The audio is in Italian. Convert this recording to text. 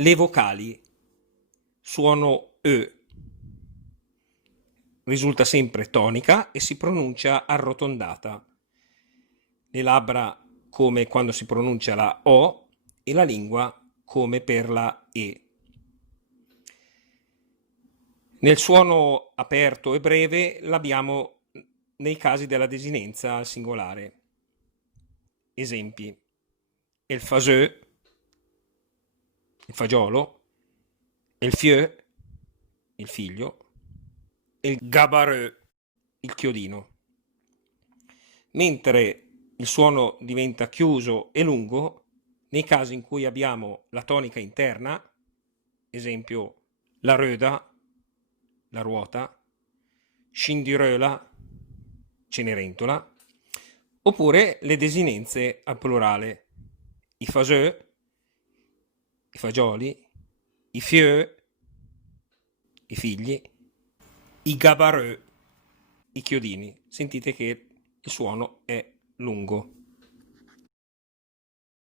Le vocali, suono Ö, risulta sempre tonica e si pronuncia arrotondata. Le labbra come quando si pronuncia la O e la lingua come per la E. Nel suono aperto e breve l'abbiamo nei casi della desinenza al singolare. Esempi: il faseux, il fagiolo, il fieu, il figlio, e il gabareux, il chiodino. Mentre il suono diventa chiuso e lungo nei casi in cui abbiamo la tonica interna, esempio la röda, la ruota, scindiröla, Cenerentola, oppure le desinenze al plurale, i faseux, i fagioli, i fieux, i figli, i gabareux, i chiodini. Sentite che il suono è lungo.